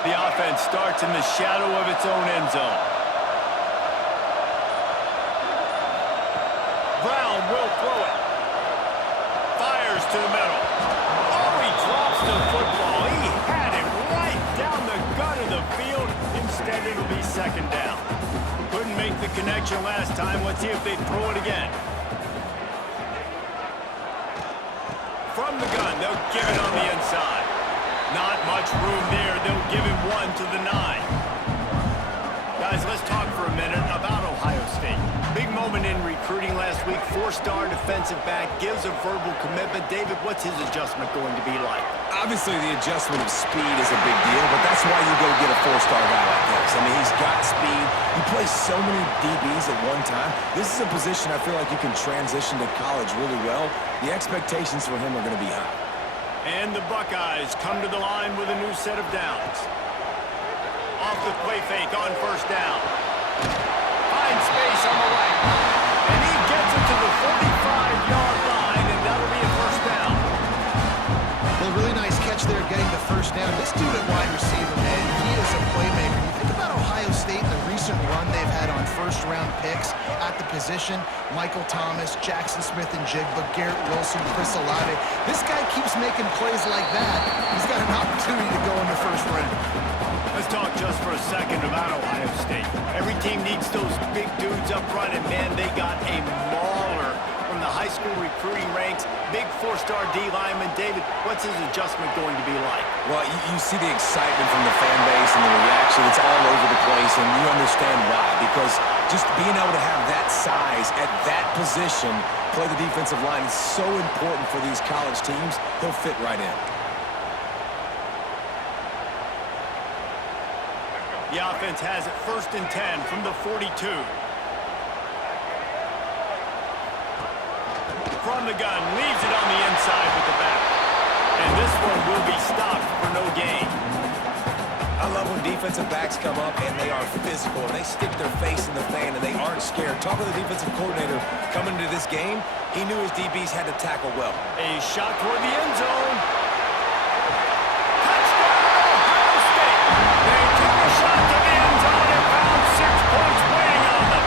The offense starts in the shadow of its own end zone. Brown will throw it. Fires to the middle. Oh, he drops the football. He had it right down the gut of the field. Instead, it'll be second down. Couldn't make the connection last time. Let's see if they throw it again. From the gun, they'll give it on the inside. Not much room there. They'll give him one to the 9. Guys, let's talk for a minute about Ohio State. Big moment in recruiting last week. 4-star defensive back gives a verbal commitment. David, what's his adjustment going to be like? Obviously, the adjustment of speed is a big deal, but that's why you go get a 4-star guy like this. I mean, he's got speed. He plays so many DBs at one time. This is a position I feel like you can transition to college really well. The expectations for him are going to be high. And the Buckeyes come to the line with a new set of downs. Off the play fake on first down. Finds space on the right. And he gets it to the 45-yard line, and that'll be a first down. Well, really nice catch there getting the first down. This dude at wide receiver, man, he is a playmaker. You think about Ohio State and the recent run they've had on first-round picks at the position. Michael Thomas, Jackson Smith and Jigba, Garrett Wilson, Chris Olave. This guy keeps making plays like that. He's got an opportunity to go in the first round. Let's talk just for a second about Ohio State. Every team needs those big dudes up front, and man, they got a mauler from the high school recruiting ranks. Big 4-star D lineman. David, what's his adjustment going to be like? Well, you see the excitement from the fan base and the reaction. It's all over the place, and you understand why. Because just being able to have that size at that position, play the defensive line, is so important for these college teams. He'll fit right in. The offense has it 1st and 10 from the 42. From the gun, leaves it on the inside with the back. And this one will be stopped for no gain. I love when defensive backs come up and they are physical and they stick their face in the fan and they aren't scared. Talk to the defensive coordinator coming into this game. He knew his DBs had to tackle well. A shot toward the end zone. Touchdown, Ohio State. They took a shot to the end zone and found 6 points waiting on them.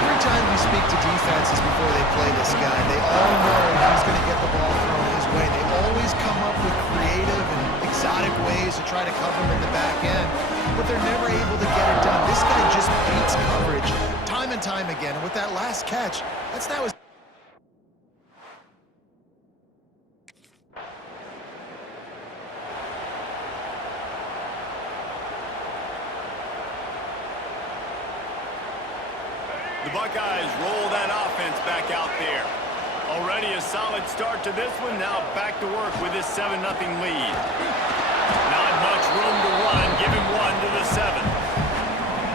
Every time we speak to defenses before they play this guy, they all know he's going to get the ball thrown his way. They always come up with creative and exotic ways to try to cover him in the back end, but they're never able to get it done. This guy just beats coverage time and time again. And with that last catch, that's now his... The Buckeyes roll that offense back out there. Already a solid start to this one. Now back to work with this 7-0 lead. Not much room to run. Give him one to the 7.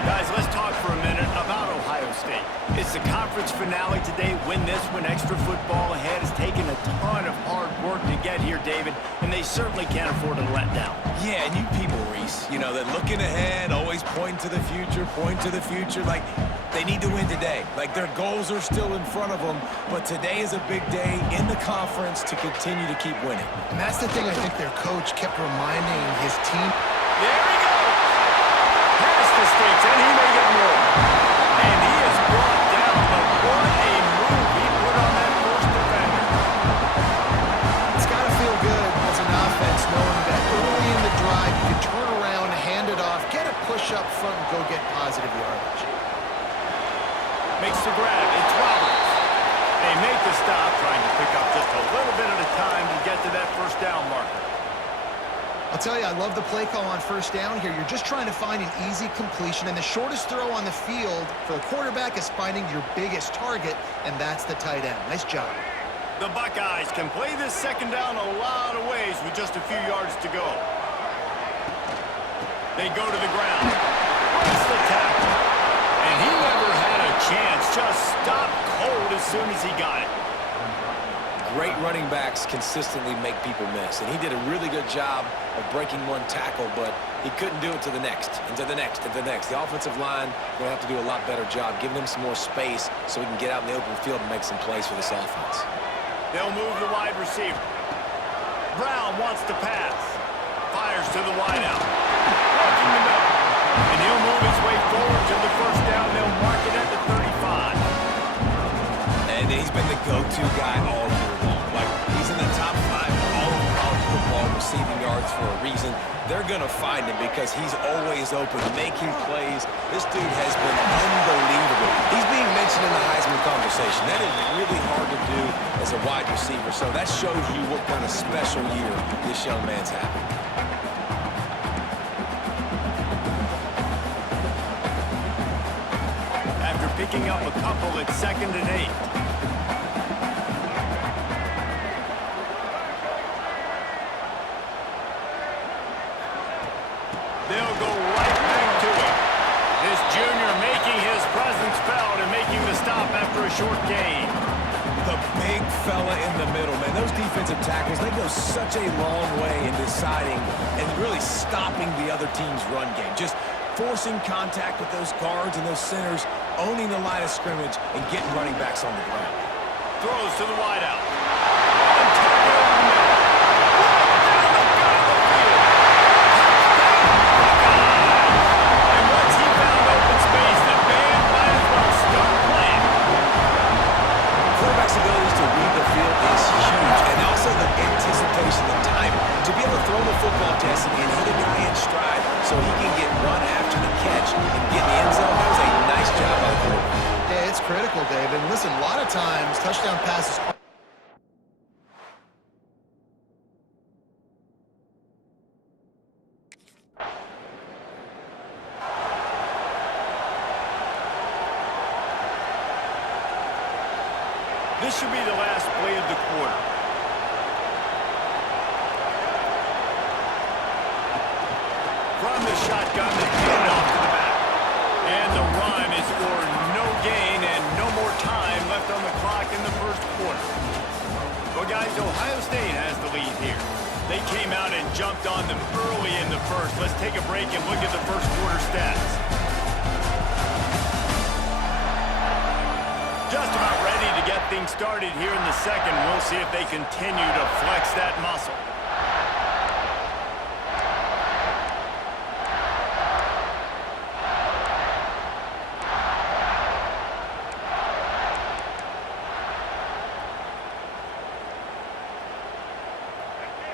Guys, let's talk for a minute about Ohio State. It's the conference finale today. Win this one. Extra football ahead. Has taken a ton of hard work to get here, David, and they certainly can't afford to let down. Yeah, and you people, Reese, you know, that looking ahead, always pointing to the future, like they need to win today. Like their goals are still in front of them, but today is a big day in the conference to continue to keep winning. And that's the thing I think their coach kept reminding his team. There he goes. Past the stakes, and he may get more. And he is brought down, but what a move he put on that first defender. It's got to feel good as an offense knowing that early in the drive you can turn around, hand it off, get a push up front, and go get positive yardage. Makes the grab. It's Roberts. They make the stop, trying to pick up just a little bit at a time to get to that first down marker. I'll tell you, I love the play call on first down here. You're just trying to find an easy completion, and the shortest throw on the field for a quarterback is finding your biggest target, and that's the tight end. Nice job. The Buckeyes can play this second down a lot of ways with just a few yards to go. They go to the ground. Breaks the tackle. And he never had a chance. Just stopped cold as soon as he got it. Great running backs consistently make people miss, and he did a really good job of breaking one tackle, but he couldn't do it to the next, and to the next, and to the next. The offensive line will have to do a lot better job giving him some more space so he can get out in the open field and make some plays for this offense. They'll move the wide receiver. Brown wants to pass. Fires to the wideout. Walking the middle. And he'll move his way forward to the first down. They'll mark it at the 35. And he's been the go-to guy all year long. Like, he's in the top 5 in all of college football receiving yards for a reason. They're going to find him because he's always open, making plays. This dude has been unbelievable. He's being mentioned in the Heisman conversation. That is really hard to do as a wide receiver. So that shows you what kind of special year this young man's having. After picking up a couple, it's 2nd and 8. They'll go right back to it. This junior making his presence felt and making the stop after a short gain. The big fella in the middle, man. Those defensive tackles, they go such a long way in deciding and really stopping the other team's run game. Just forcing contact with those guards and those centers, owning the line of scrimmage, and getting running backs on the ground. Throws to the wideout. On target over the middle. Right down the gut of the field. And once he found open space, the band might as well start playing. Quarterback's ability to read the field is huge, and also the anticipation, the timing. To be able to throw the football, Jesse, and hit a guy in stride so he can get run after the catch and get in the end zone, that was a nice job by the quarterback. Yeah, it's critical, David. And listen, a lot of times, touchdown passes... This should be the last play of the quarter. From the shotgun, they hand it off to the back. And the run is for no gain and no more time left on the clock in the first quarter. Well, guys, Ohio State has the lead here. They came out and jumped on them early in the first. Let's take a break and look at the first quarter stats. Just about ready to get things started here in the second. We'll see if they continue to flex that muscle.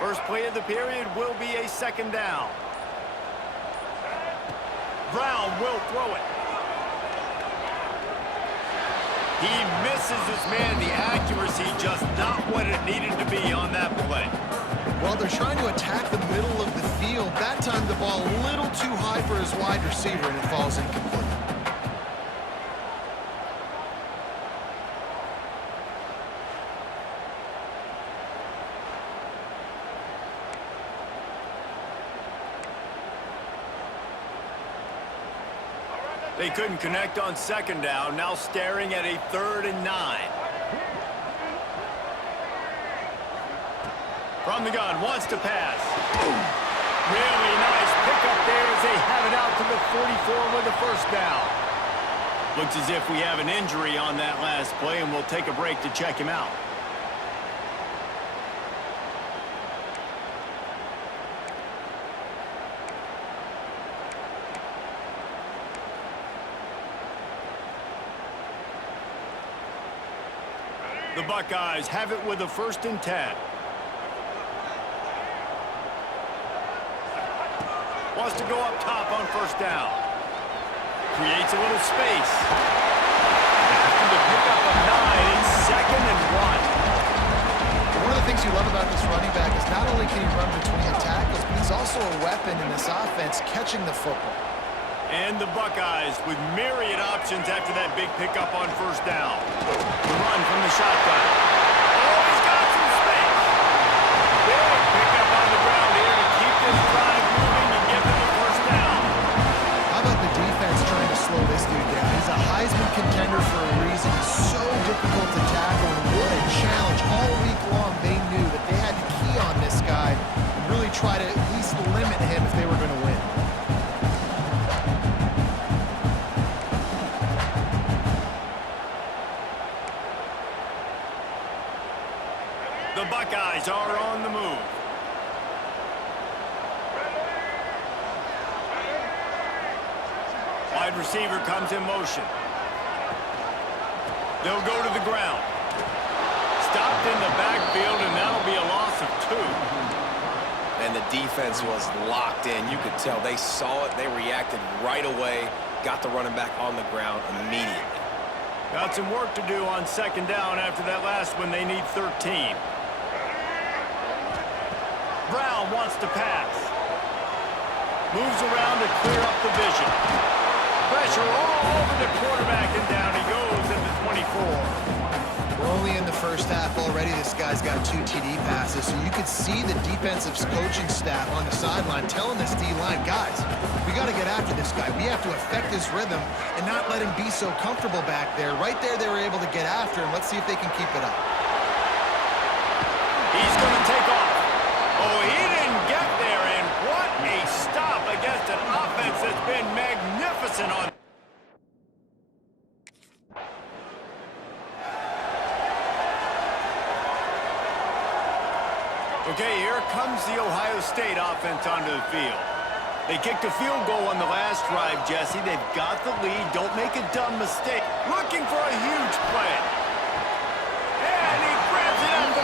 First play of the period will be a 2nd down. Brown will throw it. He misses his man. The accuracy just not what it needed to be on that play. Well, they're trying to attack the middle of the field. That time the ball a little too high for his wide receiver, and it falls incomplete. They couldn't connect on 2nd down. Now staring at a 3rd and 9. From the gun, wants to pass. Really nice pickup there as they have it out to the 44 with a first down. Looks as if we have an injury on that last play, and we'll take a break to check him out. The Buckeyes have it with a 1st and 10. Wants to go up top on 1st down. Creates a little space. After the pickup of 9, it's 2nd and 1. One of the things you love about this running back is not only can he run between the tackles, but he's also a weapon in this offense catching the football. And the Buckeyes with myriad options after that big pickup on 1st down. The run from the shotgun. Oh, he's got some space. Big pickup on the ground here to keep this drive moving and give them a 1st down. How about the defense trying to slow this dude down? He's a Heisman contender for a reason. He's so difficult to tackle, and what a challenge. All week long, they knew that they had to key on this guy and really try to at least limit him if they were going to win. The Buckeyes are on the move. Wide receiver comes in motion. They'll go to the ground. Stopped in the backfield, and that'll be a loss of 2. And the defense was locked in. You could tell they saw it. They reacted right away. Got the running back on the ground immediately. Got some work to do on second down after that last one. They need 13. Brown wants to pass. Moves around to clear up the vision. Pressure all over the quarterback, and down he goes at the 24. We're only in the first half already. This guy's got 2 TD passes, so you could see the defensive coaching staff on the sideline telling this D-line, guys, we got to get after this guy. We have to affect his rhythm and not let him be so comfortable back there. Right there, they were able to get after him. Let's see if they can keep it up. He's going to take off. Oh, he didn't get there, and what a stop against an offense that's been magnificent on. Okay, here comes the Ohio State offense onto the field. They kicked a field goal on the last drive, Jesse. They've got the lead. Don't make a dumb mistake. Looking for a huge play. And he grabs it up to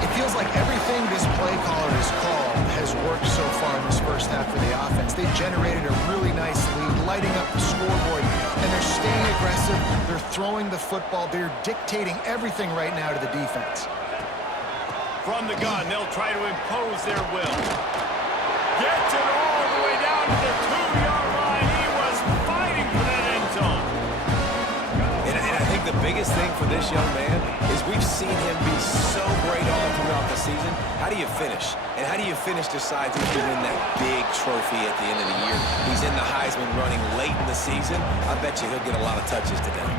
15. It feels like everything this play caller has called has worked so far in this first half for the offense. They've generated a really nice lead, lighting up the scoreboard, and they're staying aggressive. They're throwing the football. They're dictating everything right now to the defense. From the gun, they'll try to impose their will. Gets it all the way down to the 2-yard line. He was fighting for that end zone. And I think the biggest thing for this young man is we've seen him be so great all throughout the season. How do you finish? And how do you finish decides if you win that big trophy at the end of the year? He's in the Heisman running late in the season. I bet you he'll get a lot of touches today.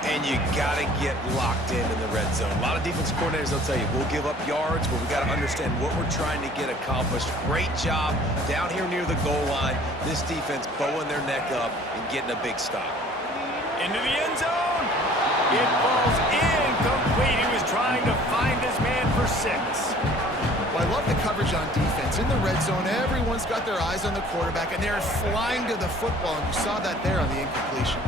And you got to get locked in the red zone. A lot of defensive coordinators will tell you, we'll give up yards, but we got to understand what we're trying to get accomplished. Great job down here near the goal line. This defense bowing their neck up and getting a big stop. Into the end zone. It falls incomplete. He was trying to find his man for 6. Well, I love the coverage on defense. In the red zone, everyone's got their eyes on the quarterback, and they're flying to the football, and you saw that there on the incompletion.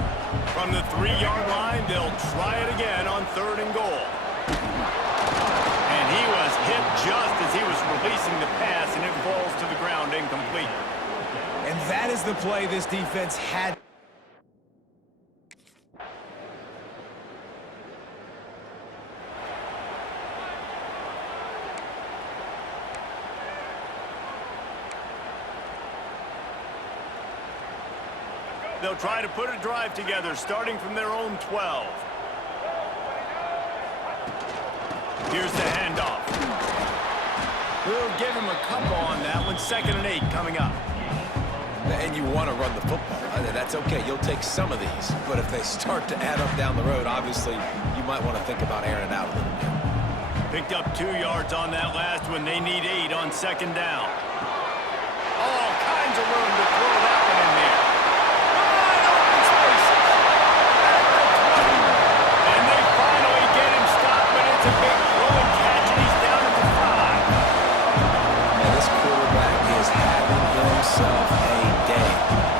From the 3-yard line, they'll try it again on 3rd and goal. And he was hit just as he was releasing the pass, and it falls to the ground incomplete. And that is the play this defense had. They'll try to put a drive together, starting from their own 12. Here's the handoff. We'll give him a couple on that one. 2nd and 8 coming up. And you want to run the football. That's okay. You'll take some of these. But if they start to add up down the road, obviously, you might want to think about airing it out a little bit. Picked up 2 yards on that last one. They need 8 on 2nd down. All kinds of room to throw that one in there. Wide open spaces. At the 20. And they finally get him stopped, but it's a big throw and catch, and he's down at the 5. Man, this quarterback is having himself a day.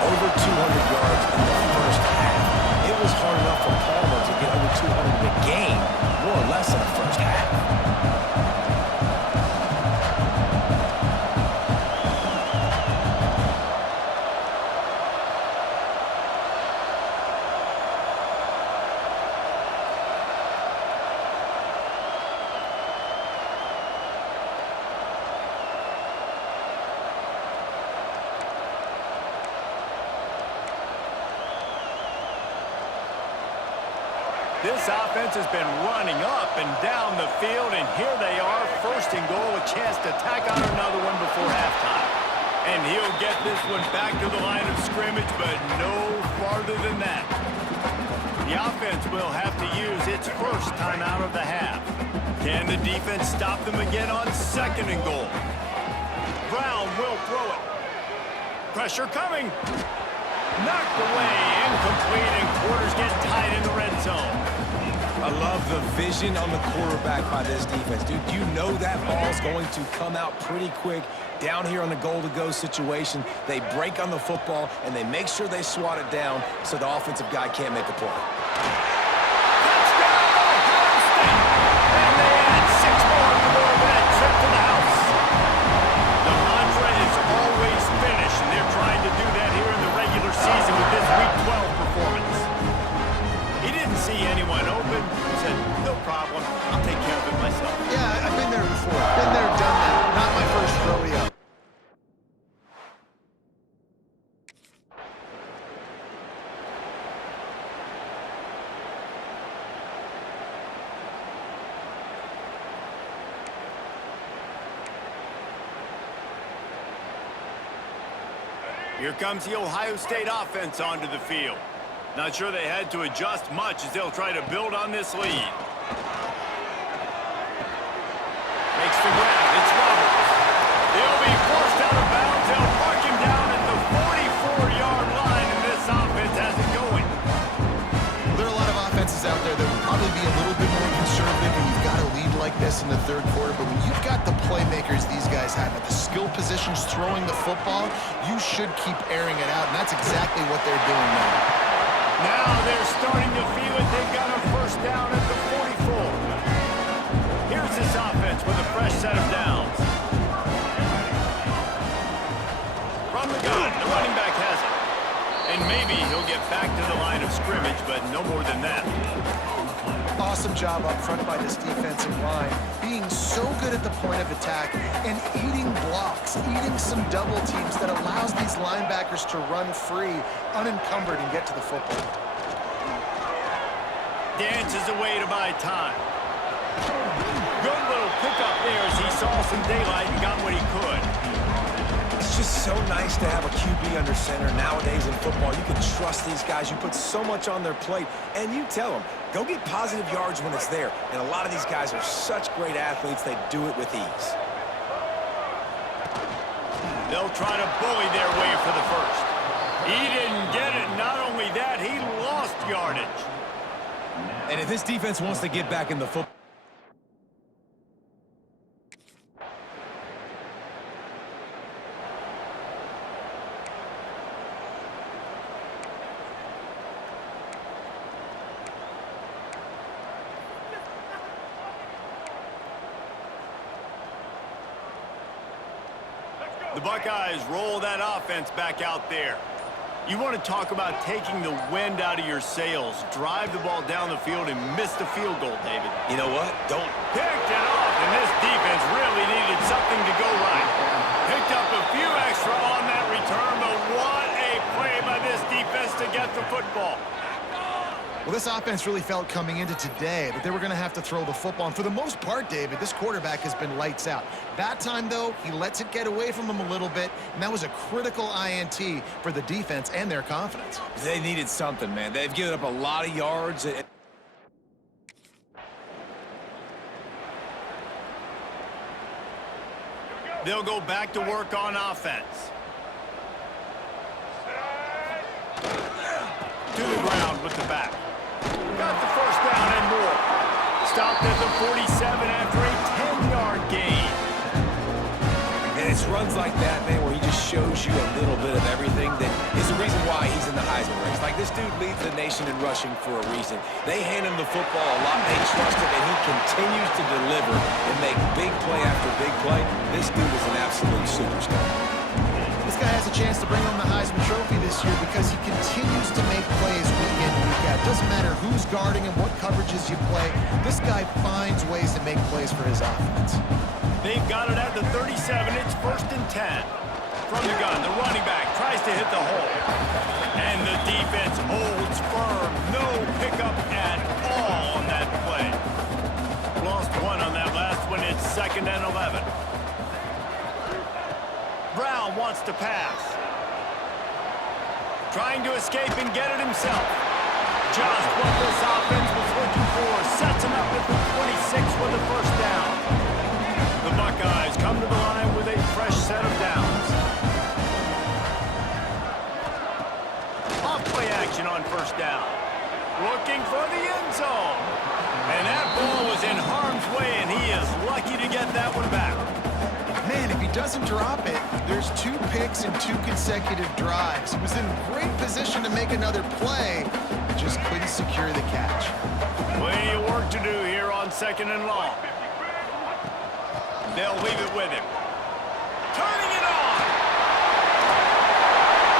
Over 200 yards in the first half. It was hard enough for Palmer to get over 200 in the game, more or less in the first half. This offense has been running up and down the field, and here they are, 1st and goal, a chance to tack on another one before halftime. And he'll get this one back to the line of scrimmage, but no farther than that. The offense will have to use its first timeout of the half. Can the defense stop them again on 2nd and goal? Brown will throw it. Pressure coming. Knocked away, incomplete, and quarters get tied in the red zone. I love the vision on the quarterback by this defense. Dude, you know that ball's going to come out pretty quick. Down here on the goal-to-go situation, they break on the football, and they make sure they swat it down so the offensive guy can't make a play. Touchdown, Ohio State! And they add 6 more to go over that trip to the house. The mantra is always finish, and they're trying to do that here in the regular season with this Week 12 performance. He didn't see anyone open. He said, no problem, I'll take care of it myself. Yeah, I've been there before. Been there, done that. Not my first rodeo. Here comes the Ohio State offense onto the field. Not sure they had to adjust much as they'll try to build on this lead. Makes the grab. It's Roberts. He'll be forced out of bounds. They'll mark him down at the 44-yard line, and this offense has it going. There are a lot of offenses out there that would probably be a little bit more conservative when you've got a lead like this in the third quarter, but when you've got the playmakers these guys have at the skill positions throwing the football, you should keep airing it out, and that's exactly what they're doing now. Now they're starting to feel it. They've got a first down at the 44. Here's this offense with a fresh set of downs. From the gun, the running back has it. And maybe he'll get back to the line of scrimmage, but no more than that. Awesome job up front by this defensive line, being so good at the point of attack and eating blocks, eating some double teams that allows these linebackers to run free, unencumbered, and get to the football. Dances away to buy time. Good little pickup there as he saw some daylight and got what he could. It's just so nice to have a QB under center. Nowadays in football, you can trust these guys. You put so much on their plate, and you tell them, go get positive yards when it's there. And a lot of these guys are such great athletes, they do it with ease. They'll try to bully their way for the first. He didn't get it. Not only that, he lost yardage. And if this defense wants to get back in the football, The Buckeyes roll that offense back out there. You want to talk about taking the wind out of your sails. Drive the ball down the field and miss the field goal, David. you know what? Don't. Picked it off, and this defense really needed something to go right. Picked up a few extra on that return, but what a play by this defense to get the football. Well, this offense really felt coming into today that they were going to have to throw the football. And for the most part, David, this quarterback has been lights out. That time, though, he lets it get away from him a little bit, and that was a critical INT for the defense and their confidence. They needed something, man. They've given up a lot of yards. They'll go back to work on offense. To the ground with the back. Got the first down and more. Stopped at the 47 after a 10-yard gain. And it's runs like that, man, where he just shows you a little bit of everything that is the reason why he's in the Heisman race. Like, this dude leads the nation in rushing for a reason. They hand him the football a lot. They trust him, and he continues to deliver and make big play after big play. This dude is an absolute superstar. This guy has a chance to bring home the Heisman Trophy this year because he continues to make plays week in, week out. Doesn't matter who's guarding him, what coverages you play. This guy finds ways to make plays for his offense. They've got it at the 37. It's 1st and 10. From the gun, the running back tries to hit the hole. And the defense holds firm. No pickup at all on that play. Lost one on that last one. It's 2nd and 11. Brown wants to pass. Trying to escape and get it himself. Just what this offense was looking for. Sets him up at the 26 for the first down. The Buckeyes come to the line with a fresh set of downs. Off play action on first down. Looking for the end zone. doesn't drop it. There's 2 picks and 2 consecutive drives. He was in great position to make another play, just couldn't secure the catch. Plenty of work to do here on 2nd and long. They'll leave it with him. Turning it on.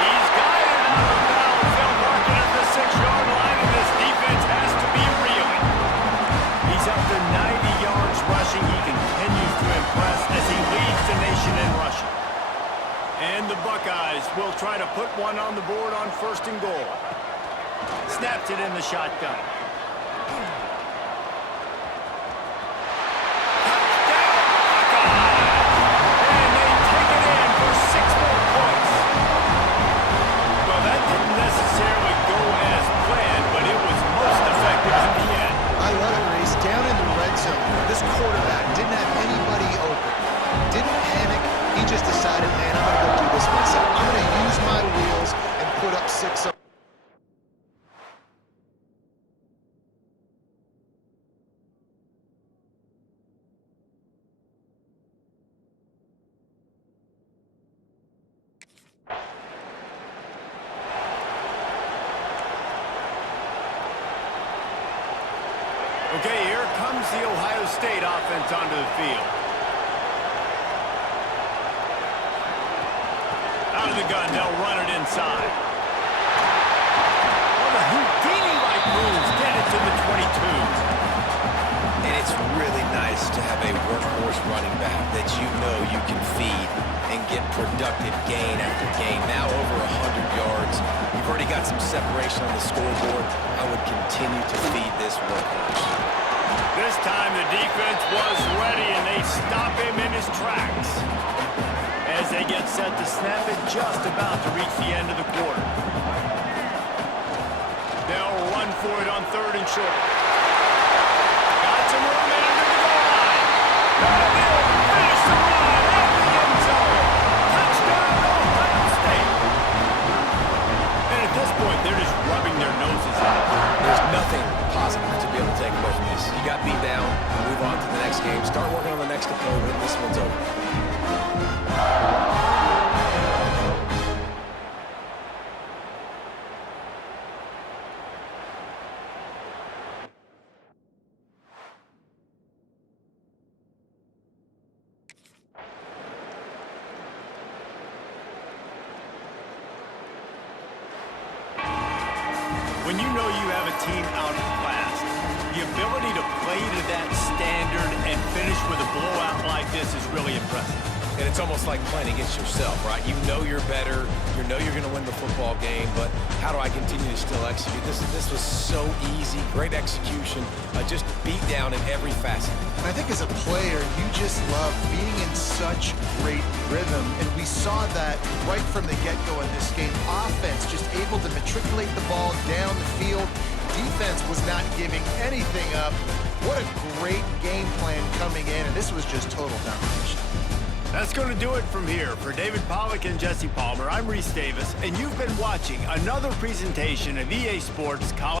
He's guided out of bounds. They'll mark it at the 6-yard line, and this defense has to be reeling. He's up to 90 yards rushing. He continues to impress as he leads the nation in rushing. And the Buckeyes will try to put one on the board on 1st and goal. Snaps it in the shotgun. This quarterback didn't have anybody open. Didn't panic. He just decided, man, I'm going to go do this myself. I'm going to use my wheels and put up 6. Okay, here comes the Ohio State offense onto the field. Out of the gun, they'll run it inside. Oh, the Houdini-like moves get it to the 22. And it's really nice to have a workhorse running back that you know you can feed and get productive gain after gain. Now over 100 yards. You've already got some separation on the scoreboard. I would continue to feed this workhorse. This time the defense was ready, and they stop him in his tracks. As they get set to snap it, just about to reach the end of the quarter. They'll run for it on 3rd and short. Got some room in under the goal line. And they'll finish the run out of the end zone. Touchdown, Ohio State. And at this point, they're just rubbing their noses in it. There's nothing positive to be able to take away from this. You got beat down, move on to the next game, start working on the next opponent. This one's over. When you know you have a team out of class, the ability to play to that standard and finish with a blowout like this is really impressive. And it's almost like playing against yourself, right? You know you're better. You know you're going to win the football game, but how do I continue to still execute? This was so easy. Great execution. Just beat down in every facet. And I think as a player, you just love being in such great rhythm. And we saw that right from the get-go in this game. Offense just able to matriculate the ball down the field. Defense was not giving anything up. What a great game plan coming in, and this was just total domination. That's going to do it from here. For David Pollack and Jesse Palmer, I'm Reese Davis, and you've been watching another presentation of EA Sports College.